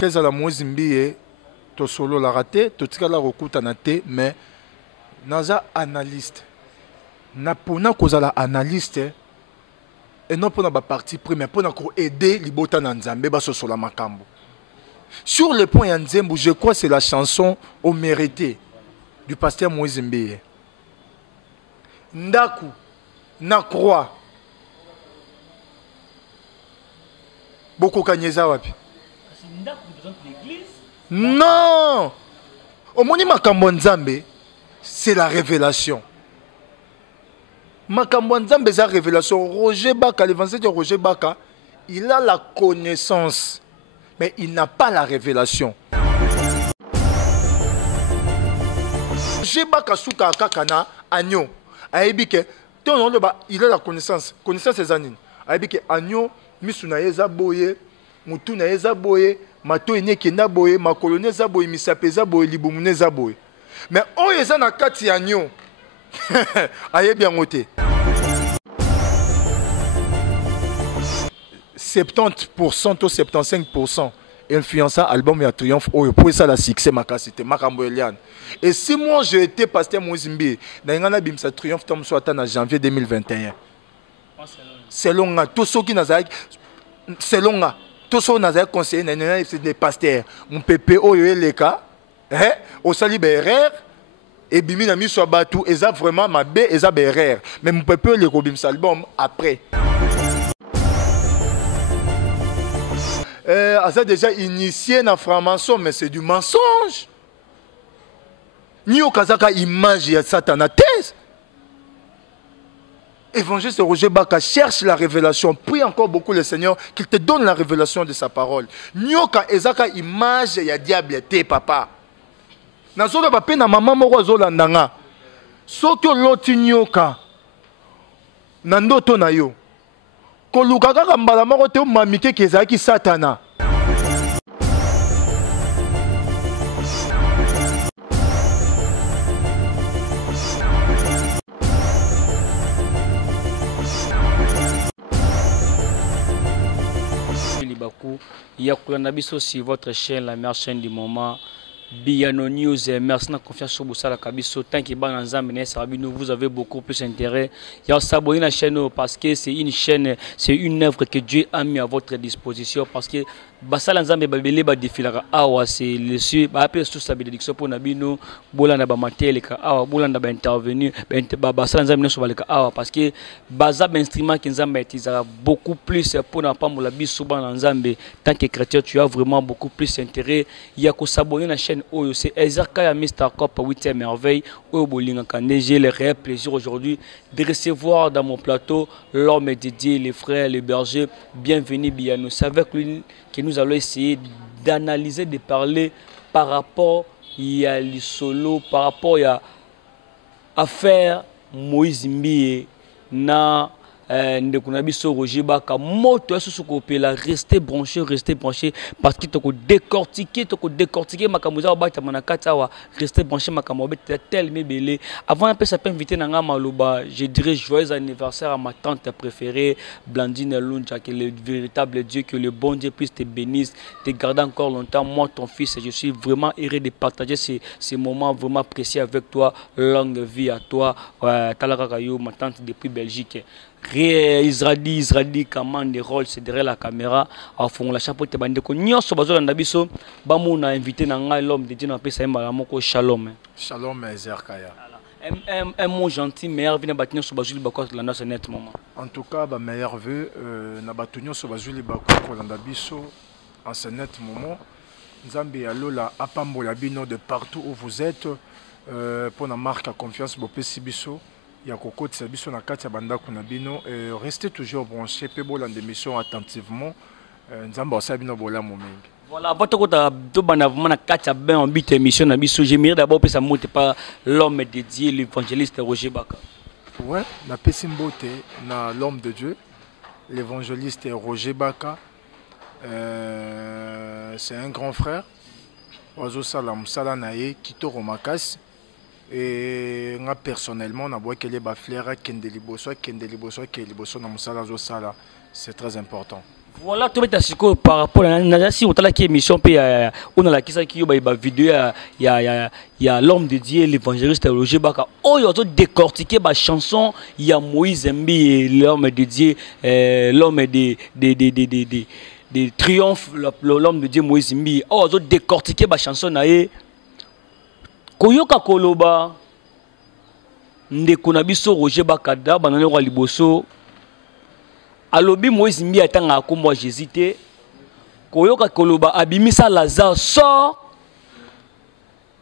qu'est-ce la Mozimbi to solo la raté to tika la rokuta na te mais naza analyste na pona kozala analyste et non pour la partie première pour aider libota na nzambe ba sosola makambo sur le point ya nzembo je crois c'est la chanson au mérité du pasteur Moïse Mbeye ndaku na croix boko kanyeza wapi non au moni makambo nzambe c'est la révélation makambo nzambe c'est la révélation. Roger Baka, l'évangile de Roger Baka, il a la connaissance mais il n'a pas la révélation. Roger Baka souka kakana agneau aibike il a la connaissance c'est anine aibike agneau misuna yeza boye mutuna yeza boye mato ene kenda boye makolone za boye misapeza boye libumune za boye mais o yeza na kati agneau ayebi yango te 70% to 75% influença album ya Triomphe oyo pour ça la succès makasité makambo eliane. Et si moi j'ai été pasteur Moïse Mbeye na ngana bimsa Triomphe tom soit en janvier 2021 selon nga to soki nazaki selon nga to so nazaki conseiller na c'est des pasteurs mon pépé oyo eleka au sali berère et bimi na miso batu eza vraiment mabe eza berère mais mon pépé le robimsa album après a déjà initié dans la franc-maçon, mais c'est du mensonge. Ni au Kazaka image ya Satan thèse. Évangéliste Roger Baka cherche la révélation. Prie encore beaucoup le Seigneur qu'il te donne la révélation de sa parole. Ni au Kazaka image ya diable te papa. Nazola ba pe na maman moko zola ndanga. Soki loti nyoka. Na ndoto na yo. Koluka kaka mbala moko te mamike kezaki satana. Yakulanda biso sur votre chaîne, la meilleure chaîne du moment. Biyano News, merci de confiance sur Boussala Kabiso. Tant qu'il est dans vous avez beaucoup plus intérêt. Il y a s'abonner à la chaîne parce que c'est une chaîne, c'est une œuvre que Dieu a mis à votre disposition. Parce que Basala Nzambe Babele ba défilara awa c'est le sur ba appel sous sa bénédiction pour Nabino bolanda ba matel ka awa bolanda ba intervenir ba Basala Nzambe so baleka awa parce que baza ba instrument ki Nzambe utiliser beaucoup plus pour na pambola biso ba Nzambe tant que chrétien tu as vraiment beaucoup plus intérêt. Il y a ko s'abonner à la chaîne Oyo c'est Ezaka ya Mr Cop 8e merveille Oyo bolinga kande. J'ai le réel plaisir aujourd'hui de recevoir dans mon plateau l'homme dédié, les frères, les bergers. Bienvenue Biyano. C'est avec lui que nous allons essayer d'analyser, de parler par rapport à l'isolo, par rapport à affaire Moïse Mbeye na Ndekunabiso Roger Baka moto sous kopela rester branché parce que toko décortiquer makamuza obata manakata wa rester branché makamobe tel mebele avant un peu ça peut inviter nanga maloba je dirais joyeux anniversaire à ma tante préférée Blandine Lunja que le véritable Dieu que le bon Dieu puisse te bénisse te garder encore longtemps moi ton fils je suis vraiment heureux de partager ces moments vraiment précieux avec toi longue vie à toi Talaka Kayo ma tante depuis Belgique. Israël commande des rôles c'est derrière la caméra à fond la chapeau te bande ko nyonso bazola ndabiso bamu na invité na ngai l'homme de Dieu na pesa mbala moko shalom Zerkaya un mot gentil meilleur vient battre sur bazuli bakot la nation net moment en tout cas ba meilleur vœu na batunyo sur bazuli bakot la ndabiso en ce net moment Nzambe alola apambola bino de partout où vous êtes pour na marque à confiance bopesi biso. Il y a beaucoup de services sur la carte banda kunabino et restez toujours branchés pe bolande émission attentivement nzamba sabino bola momengi. Voilà votre côté to bana vraiment na carte ben en bit émission na biso j'aimerais d'abord ça monte pas l'homme dédié l'évangéliste Roger Baka. Ouais, na pesimbote na l'homme de Dieu l'évangéliste Roger Baka c'est un grand frère ozo salam sala nae kitoro makasi. Et moi personnellement, c'est très important. Voilà, tout le monde par rapport à la si on a la émission, on a la question qui a vidéo, il y a l'homme de Dieu, l'évangéliste Roger Baka. Oh, il y a décortiqué ma chanson, il y a Moïse Mbi, l'homme de Dieu, l'homme de triomphe, l'homme de Dieu Moïse Mbi. Oh, il y a décortiqué ma chanson, Koyoka Koloba, Ndekuna biso Roger Baka, banane wa liboso. Alobi Moïse Mbi atanga ko moi j'hésitais. Koyoka Koloba abimisa Lazare sort.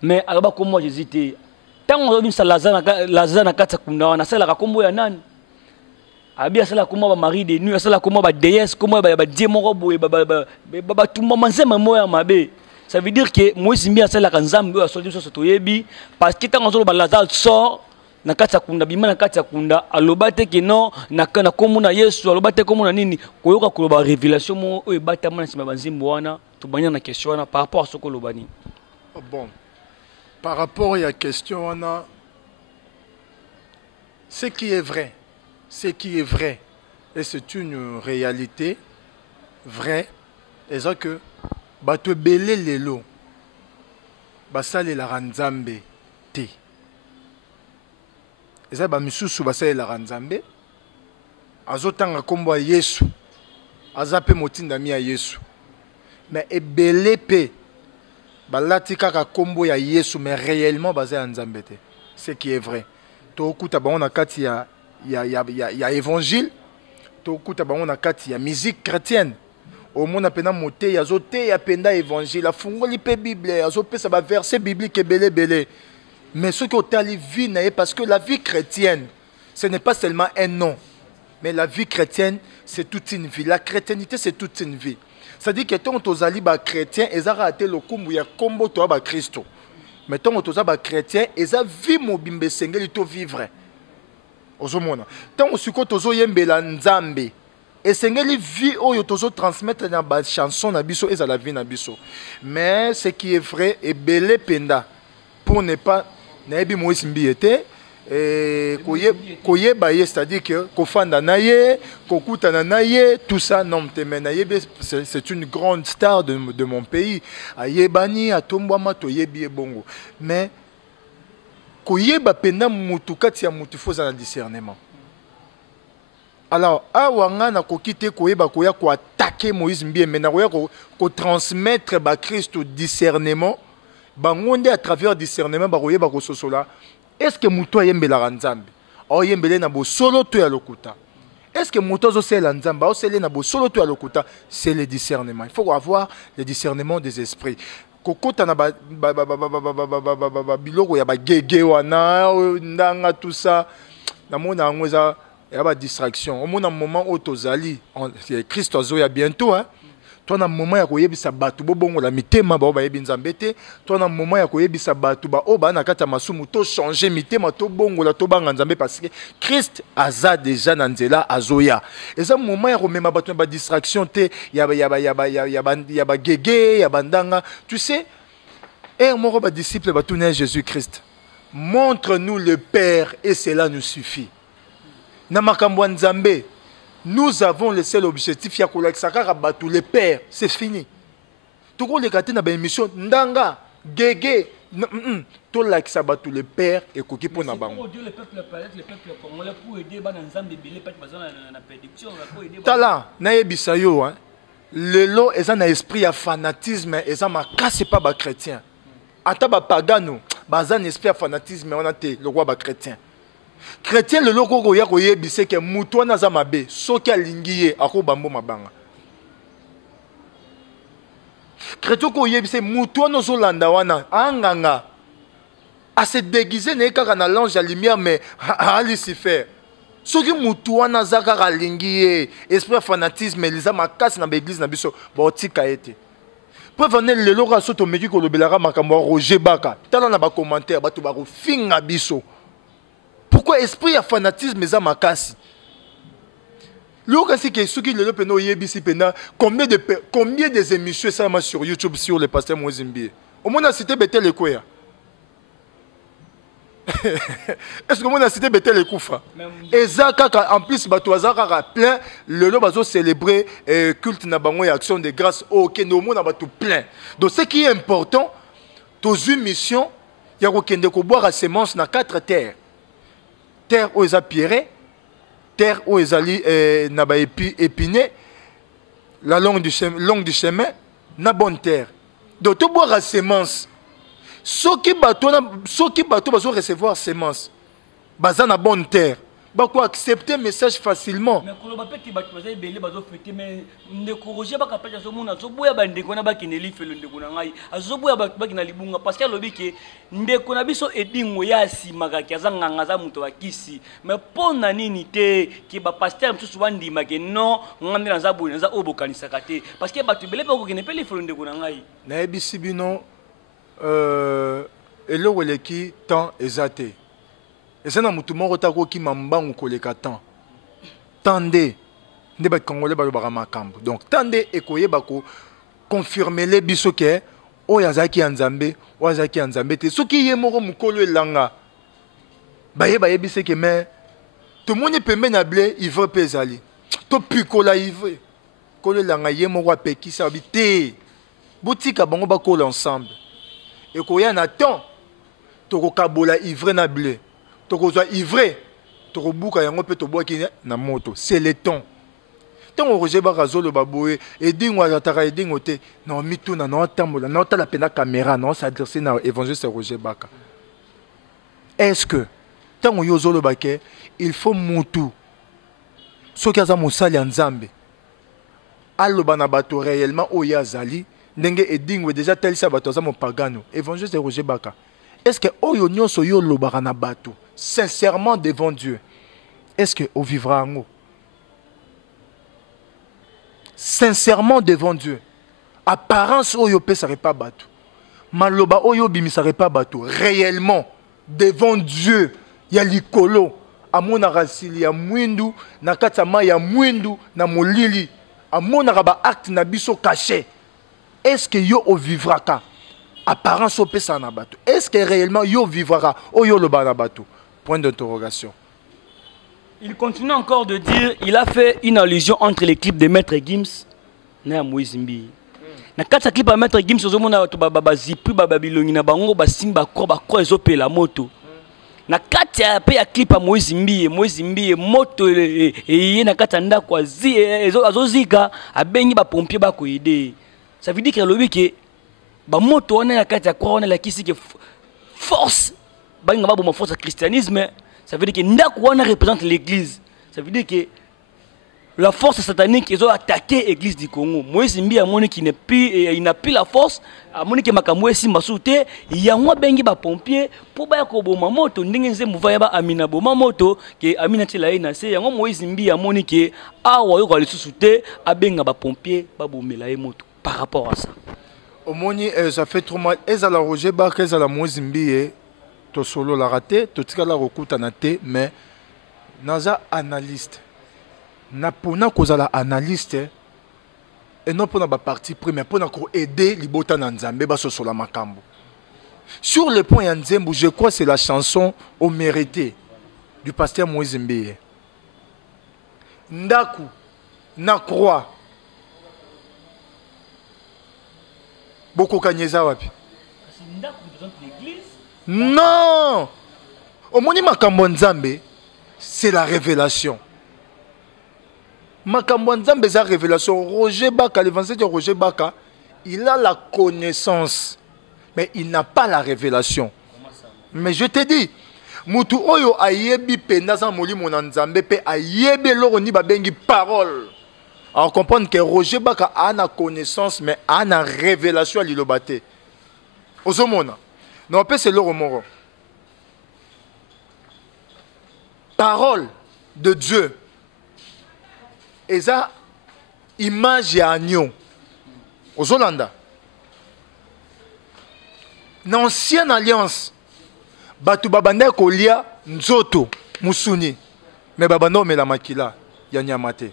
Mais aloba ko moi j'hésitais. Tant on abimisa Lazare na kata kunda na sala ka kombo ya nani. Abi asala ko moi ba mari de nuit asala ko moi ba déesse ko moi ba dieu moko boye ba tumba manzema moya mabe. Ça veut dire que Moïse Mbi asala ka nzambe ya soli so toyebi parce que tant on ba Lazare sort na kata kunda bima na kata kunda alobate ke non na komuna Yesu alobate komuna nini koyoka koloba révélation mo o ebata mana sima banzimbo wana to banya na question wana par rapport à ce que lobani. Bon, par rapport à la question wana, ce qui est vrai et c'est une réalité vraie, et ça que bato belé lelo basale la ranzambe te. Eza ba misusu basale la ranzambe azotanga kombo ya Yesu azape motinda mi ya Yesu mais ebele pe balati kaka kombo ya Yesu mais réellement basé en nzambe te, ce qui est vrai. To kuta ba on a kati ya évangile, to kuta ba on a kati ya musique chrétienne. Au monde apena moté yazote ya penda évangile afungoli pe bible azopesa ba verset biblique belé. Mais ce qui est la vie, parce que la vie chrétienne, ce n'est pas seulement un nom. Mais la vie chrétienne, c'est toute une vie. La chrétiennité, c'est toute une vie. C'est-à-dire que tant que tu es chrétien, ils ont raté le combo, il y a combo tu as Christ. Mais tant que tu es chrétien, ils ont vie mobimbe sengeli to vivre. Ozomona. Tant que tu es yembela nzambe, et sengeli vie oyo tozo transmettre dans ba chanson na biso et la vie na biso. Mais ce qui est vrai est belé penda pour ne pas naebi Moïse Mbi était koyeba ye, c'est-à-dire que kofanda na ye kokutana na ye tout ça non mais nayebi c'est une grande star de mon pays ayebani atombwama toyebi bongo mais koyeba penda mutu kati ya mutu faut un discernement. Alors awanga na kokite koyeba koya ko attaquer Moïse Mbi mais na koya ko transmettre ba Christ au discernement bangonde à travers discernement baroye bako sosola. Est-ce que muto yembela nzambe o yembele na bo solo to ya lokuta? Est-ce que muto zo sela nzambe o sele na bo solo to ya lokuta? C'est le discernement. Il faut avoir le discernement des esprits. Kokota na ba biloko ya ba gege wana ndanga tout ça na mona ngoza ya ba distraction. Au mona moment où tozali Christ azo ya bientôt hein. Toi na moment ya koyebisa batu bobongo la mitema ba yebi nzambe te, toi na moment ya koyebisa batu ba oba na kata masumu to changer mitema to bongo la to banga nzambe parce que Christ aza déjà na nzela azoya. Eza moment ya komema batu ba distraction te ya ba gege ya bandanga. Tu sais, moko ba disciple batu na Jésus Christ. Montre-nous le Père et cela nous suffit. Na makambo nzambe. Nous avons le seul objectif, le Père, c'est fini. Tout le monde est dans l'émission, Ndanga, Gege, tout le Père et Koki pour Nabango. Tala, Naebisayo, le lot est un esprit à fanatisme, et ça m'a cassé pas les chrétiens. Ataba pagano, bazan esprit à fanatisme, on a été le roi chrétien. Chrétien le loko ko ya ko yebise ke mutu na za mabe soki alingiye akobambo mabanga. Chrétien ko yebise mutu no so landa wana anganga a se déguiser ne kaka na l'ange à lumière mais à Lucifer. Soki mutu na za kaka alingiye esprit fanatisme elisa makasi na l'église na biso ba tika ete. Pour venir le loko so to meki ko lobelaka makambo Roger Baka. Tala na ba commentaire ba to ba ko finga biso. Pourquoi esprit à fanatisme est makasi? Combien des émissions ça sur YouTube sur le pasteur Moïse Mbi? Au moins cité Bethel et quoi? Est-ce que mon a cité Bethel et Koufa? Et ça, en plus, Batouazaka plein, le lot va célébrer culte na bango et action de grâce au Kenomo na batou plein. Donc ce qui est important, dans une mission, il y a kende ko boire à semence na 4 terres. Terre où ils a pierré, terre où ils ali na ba épiné, la longue du chemin, na bonne terre. Donc tout boire à semence. Ceux qui bateau vont recevoir semence. Bazan na bonne terre. Bah quoi accepter le message facilement. Mais quand on peut que bateau bazan belé bateau fêter mais ne corriger pas capable de mon azo boya bande kona ba kineli felo ndeko na ngai azo boya ba kina libunga parce que lobi ke ndeko na biso edingo ya simaka kiazanga ngaza muto wa kisi mais pona nini te ki ba pasteur msusu wandi make non ngande na zabu na za obokanisa kate parce que bateau belé ba ko kine pele felo ndeko na ngai na ebisi bino eloko eleki temps eza te. eza na mutu moko takoki mambangu koleka temps nde bakongole balobaka makambo donc nde ekoyeba koconfirmele biso ke oyo azalaki ya nzambe oyo azalaki ya nzambe te soki ye moko mokolo elanga bayebise ke me tomoni pembeni na ble ivre mpe ezali topikola ivre kolo elanga ye moko apekisa babi te botika bango bakola ensemble ekoya na temps tokokabola ivre na ble tokozwa ivre tokobuka yango mpe tobwaki na moto c'est le temps ntango Roger Baka azoloba boye edingo azataka edingo te na mituna na otambola na otala mpe na caméra na osadresse na évangéliste Roger Baka est-ce que ntango yo ozoloba ke il faut mutu soki aza mosali ya nzambe aloba na bato réellement oyo azali ndenge edingo déjà talisa bato aza mopagano évangéliste Roger Baka est-ce que oyo nyonso yo lobaka na bato sincèrement devant Dieu est-ce que on vivra en haut sincèrement devant Dieu apparence oyo pesarait pas bato maloba oyo bimisarait pas bato réellement devant Dieu ya likolo amona rasili ya mwindu na katama ya mwindu na molili amona ba acte na biso caché est-ce que yo o vivra ka apparence au pesa na bato est-ce que réellement yo vivra oyo loba na bato point d'interrogation. Il continue encore de dire, il a fait une allusion entre les clips de Maître Gims et Moïse Mbi. Na kata clip à Maître Gims ozomona bato baba zipi baba bilongi na bango basimba ko ezopela moto. Na kata pe ya clip à Moïse Mbi moto e na kata ndako azozika abengi ba pompier ba ko aider. Ça veut dire que lobi ke ba moto wana na kata kwa wana la kisi ke force ba ngaba bo force christianisme. Ça veut dire que Ndakwana représente l'église. Ça veut dire que la force satanique, ils ont attaqué l'église du Congo. Moïse Mbi a montré qu'il n'a plus la force. A montré que Makamoué Simba Souté, il y a un bengi ba pompier pour ba ko boma moto ndenge muvaya ba amina boma moto que amina tela ina se yango Moïse Mbi a montré que awa yo ko souté a benga ba pompier ba bomela moto par rapport à ça. Au moni ça fait trop mal. Ezala Roger Baka ezala Moïse Mbi to solo la raté, to tika la rokuta na te, mais naza analyste. Na pona kozala analyste et non pona ba partie première pona ko aider libota na nzambe ba so la makambo. Sur le point ya nzembo, je crois c'est la chanson au mérité du pasteur Moïse Mbi. Ndaku na croix. Boko kanyeza wapi? Ndaku représente l'église. Non! Au moni makambo nzambe, c'est la révélation. Makambo nzambe, c'est la révélation. Roger Baka, l'évangile de Roger Baka, il a la connaissance, mais il n'a pas la révélation. Mais je te dis, mutu oyo ayebi penda za molimo na nzambe pe ayebi loro ni babengi parole. Alors comprendre que Roger Baka a la connaissance, mais a la révélation à l'ilobate. Ozomona. Non, c'est le moro. Parole de Dieu. Et ça, image et agneau. Aux Hollanda. Dans l'ancienne alliance, Batu Babanda Kolia, Nzoto, Moussuni. Mais Babano me la makila, Yanyamate.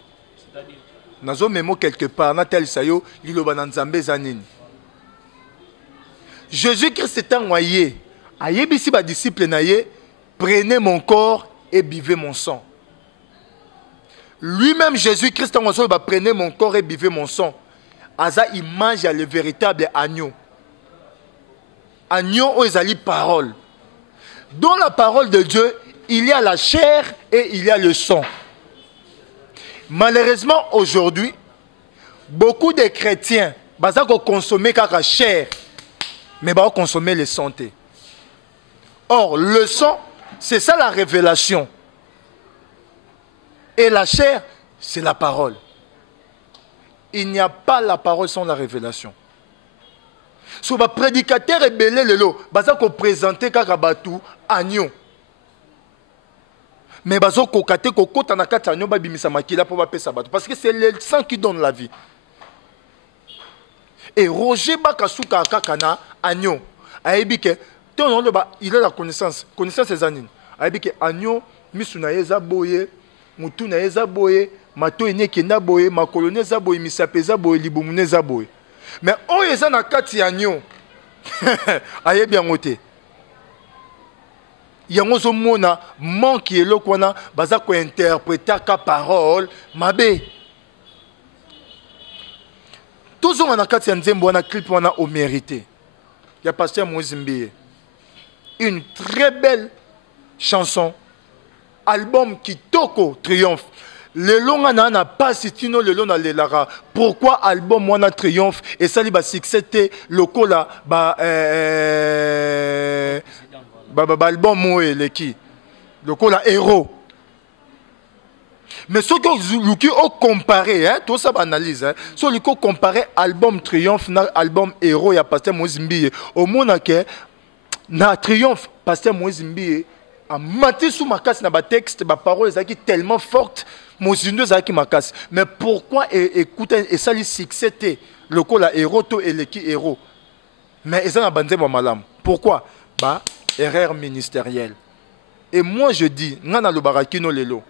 Nazo memo quelque part, Natel Sayo, Lilobananzambe Zanini. Jésus-Christ est envoyé. Ayebisi ba disciple na ye, prenez mon corps et buvez mon sang. Lui-même, Jésus-Christ, prenez mon corps et buvez mon sang. Aza image a le véritable agneau. Agneau, ils ont parole. Dans la parole de Dieu, il y a la chair et il y a le sang. Malheureusement, aujourd'hui, beaucoup de chrétiens vont consommer la chair, mais vont consommer le santé. Or, le sang, c'est ça la révélation. Et la chair, c'est la parole. Il n'y a pas la parole sans la révélation. So ba prédicateur rebelle lelo, baza ko présenter kaka batu agneau. Mais bazo ko kate ko kota na kati agneau ba bimisa makila pour ba pesa batu parce que c'est le sang qui donne la vie. Et Roger Bakasuka kaka na agneau. Ayebi ke il a la connaissance des anines. Ayebi ke agneau misuna yeza boye, mutu na yeza boye, mato ene kenda boye, makolone za boye, misapeza boye, libumune za boye. Mais on est dans la kati agneau. Aye bien ngote. Yango mona manque le kwana baza ko interpréter ka parole mabe. Toujours en kati nzembo na clip wana au mérité. Il y a pasteur Moïse Mbiye. Une très belle chanson. Album qui toko triomphe. Le long n'a pas sitino le long le lara. Pourquoi album Mwana triomphe et ça li ba succès le cola album moé le qui le cola héros. Mais ce que qui au comparé hein tout ça analyse hein so li ko comparer album triomphe na album héros ya pasteur Moïse Mbiye au mona que na triomphe pasteur Moïse Mbiye a maté sous ma casse na ba texte ba parole qui tellement forte. Mais pourquoi écoutez et ça les succès le coup la héros to et le qui héros mais ils ont abandonné mon malam pourquoi bah erreur ministérielle et moi je dis ngana lo barakino lelo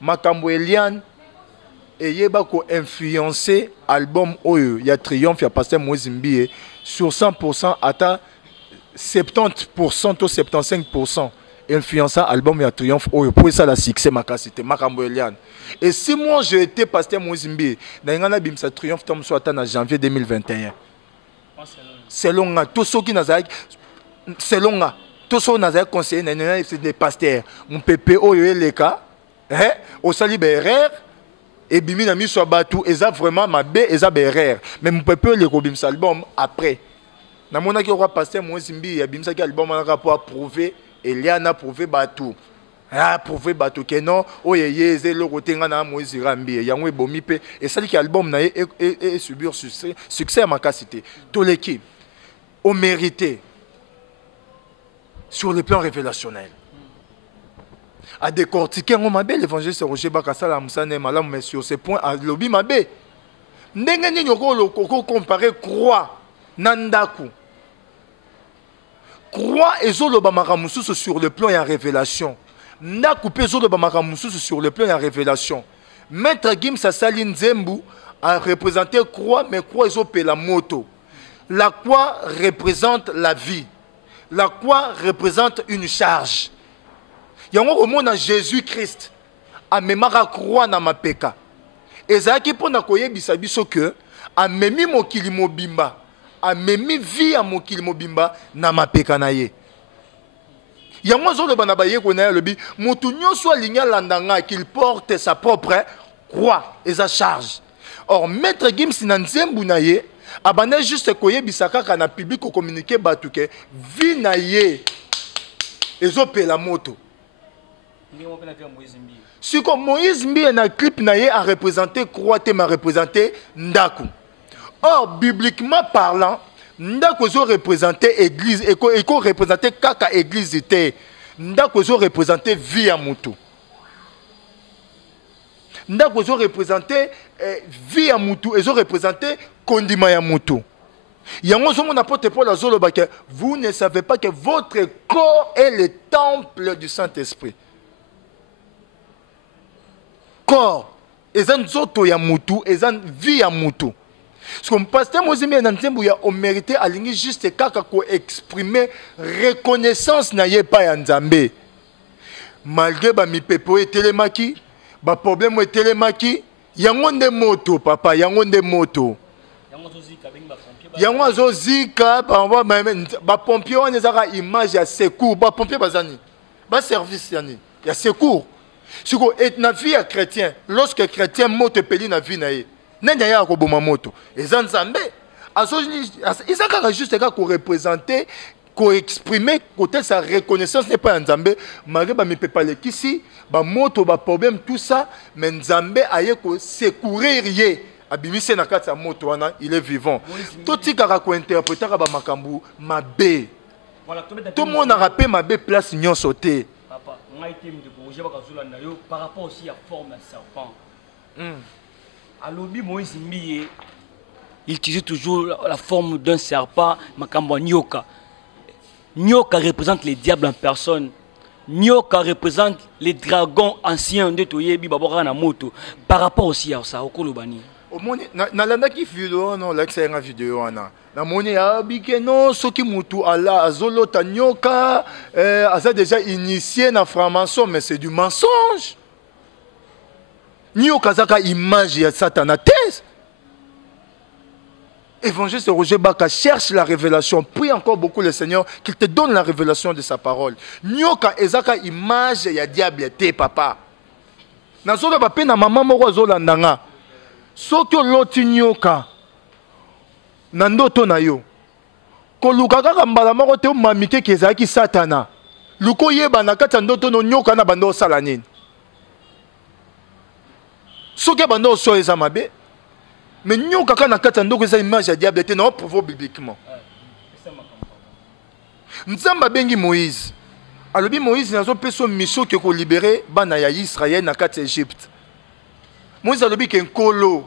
makambo Eliane et yeba ko influencer album oyo ya triomphe ya pasteur Moïse Mbiye sur 100% ata 70% ou 75% influençant album et triomphe pour ça la succès makasité makambo Eliane. Et si moi j'ai été pasteur Moïse Mbiye na ngana bimsa triomphe tom soit en janvier 2021 selon nga tout ce qui nazaki selon nga tout ce nazaki conseiller na c'est des pasteurs mon pépé oyo eleka au sali berrer et bimi na mi so batu eza vraiment mabe eza berrer mais mon pépé le bimsa album après na mona ki roi pasteur Moïse Mbiye bimsa ki album na rapport prouver Eliane a prouvé batou. A prouvé batou que non, oyeye le côté ngana Moïse Mbiye. Yango e bomi pe et ça dit que l'album na et subir succès à ma capacité. Tous les qui ont mérité sur le plan révélationnel. A décortiquer on m'a l'évangile c'est Roger Bakasala Moussane malam mais sur ce point à lobby mabé. Ndenge ni nyoko comparer croix nandaku. Croix et Zoloba Makamousous sur le plan et en révélation. N'a coupé Zoloba Makamousous sur le plan et en révélation. Maître Gim Sassaline Zembu a représenté croix, mais croix et la moto. La croix représente la vie. La croix représente une charge. Il y a un moment dans Jésus-Christ. A memara croix na mapeka. Et ça qui pour na koye bisabiso que a memi mokili mobimba. A memi vie à mokili mobimba na mapeka na ye. Yango zo le banabaye kona le bi mutu nyonso alinya landanga qu'il porte sa propre croix et sa charge. Or maître Gims na nzembu na ye abanda juste koye bisaka kana public ko communiquer batuke vie na ye ezopela moto. Si comme Moïse Mbiye na clip na ye a représenté croix te m'a représenté ndaku. Or, bibliquement parlant, ndako zo représenté église et ko représenté kaka église était ndako zo représenté vie à mutu. Ndako zo représenté vie à mutu et zo représenté kondima ya mutu. Yango zo mon apôtre Paul azolo ba que vous ne savez pas que votre corps est le temple du Saint-Esprit. Corps ezan zoto ya mutu ezan vie ya mutu. Ce que pasteur Moïse Mbiye na nzembo ya mérité alingi juste kaka ko exprimer reconnaissance na ye pa ya Nzambe. malgré ba mipepo etelemaki ba problème etelemaki yango nde moto papa yango nde moto yango azozika ba pompier wana ezaka image ya secours ba pompier bazani ba service yani ya secours siko et na vie ya chrétien lorsque chrétien moto peli na vie na ye nenya ya ko boma moto eza nzambe ezaka juste ka ko représenter ko exprimer côté sa reconnaissance n'est pas nzambe malgré ba mipepa lekisi ba moto ba problème tout ça mais nzambe aye ko secourir ye abimise na kati ya moto wana il est vivant tout tika ko interpréter ba makambu mabe tout le monde a rappelé mabe place nyonso te papa ngai te mde projet ba zolanda yo par rapport aussi à forme de serpent alobi Moïse Mbiye il utilise toujours la forme d'un serpent makambo nyoka. Nyoka représente les diables en personne. Nyoka représente les dragons anciens de Toyebi Babora na moto. Par rapport aussi à ça, au Kolobani. Na landa ki vidéo non la c'est une vidéo ana. Na moni abike non soki mutu ala azolo ta nyoka asa déjà initié na franc-maçon mais c'est du mensonge. Nyoka zaka image ya Satan thèse. Évangéliste Roger Baka cherche la révélation. Prie encore beaucoup le Seigneur qu'il te donne la révélation de sa parole. Nyoka ezaka image ya diable te papa. Nazola ba pe na mama moko azolandanga. Soki oloti nyoka na ndoto na yo. Koluka kaka mbala moko te mamike kezaki Satana. Luko yeba na kati ya ndoto no nyoka na bando osala nini. Soki bando oso eza mabe. Mais nous, quand on a une image de diable, nous avons prouvé bibliquement. Nous avons bengi Moïse. Alors, Moïse a une mission qui est libérée de Israël dans l'Égypte. Moïse a dit qu'il y a un colo.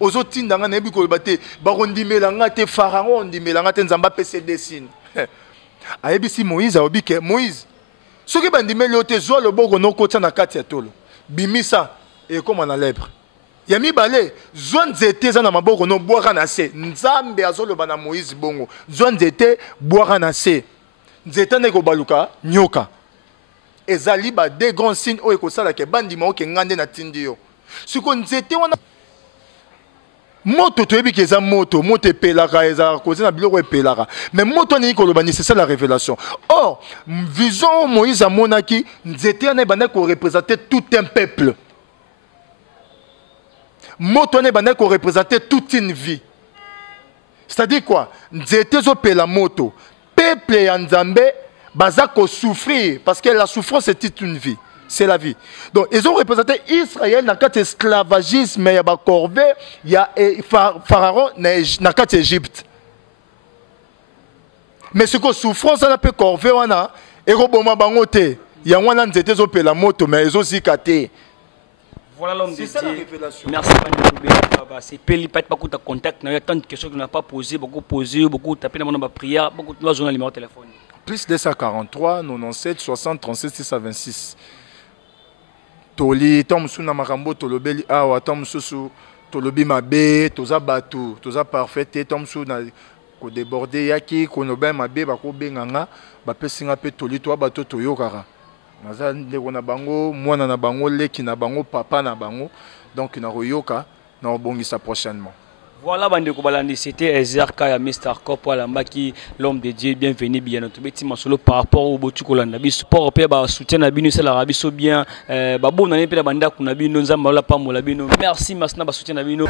Aux autres, il y a un colo. Il y a un pharaon, il y a un signes. Si Moïse a dit que Moïse, ce qui est dit, c'est que les gens bimisa et comme on a lèbre. Yami balé zone zete za na maboko no boaka na se nzambe azoloba na Moïse bongo zone zete boaka na se nzete ne ko baluka nyoka ezali ba des grands signes o ekosala ke bandi ma oke ngande na tindi yo siko nzete wana moto toyebi ke za moto epelaka eza koze na biloko epelaka mais moto ni koloba ni c'est ça la révélation. Or vision Moïse amonaki nzete na banda ko représenter tout un peuple. Moto ne bande ko représenter toute une vie. C'est-à-dire quoi? Nzete zo pe la moto. Peuple ya Nzambe baza ko souffrir parce que la souffrance c'est toute une vie. C'est la vie. Donc ils ont représenté Israël dans quatre esclavagisme ya ba corvée, ya pharaon na quatre Égypte. Mais ce que souffrance na pe corvée wana et roboma bango te. Ya wana nzete zo pe la moto mais ils ont zikate. Voilà l'homme de Dieu. C'est ça la révélation. Merci Baba. C'est Peli pas beaucoup de contact. Il y a tant de questions qu'on n'a pas posées, beaucoup posées, beaucoup tapé dans ma prière, beaucoup de journaux numéro de téléphone. Plus 243 97 60 37 626. Toli tom suna makambo tolobeli awa tom susu tolobi mabe toza batu toza parfait tom suna ko déborder yaki ko no ben mabe ba ko benganga ba pesinga pe toli to bato toyokara. Naza ndeko na bango mwana na bango leki na bango papa na bango donc na royoka na obongisa prochainement. Voilà bandeko balandi c'était Ezerka ya Mr Kopo Alambaki l'homme de Dieu bienvenue bien notre petit masolo par rapport au botu kolanda biso pour pe ba soutien na bino sala biso bien ba bona ne pe banda kuna bino nzamba la pamola bino merci masna ba soutien na bino.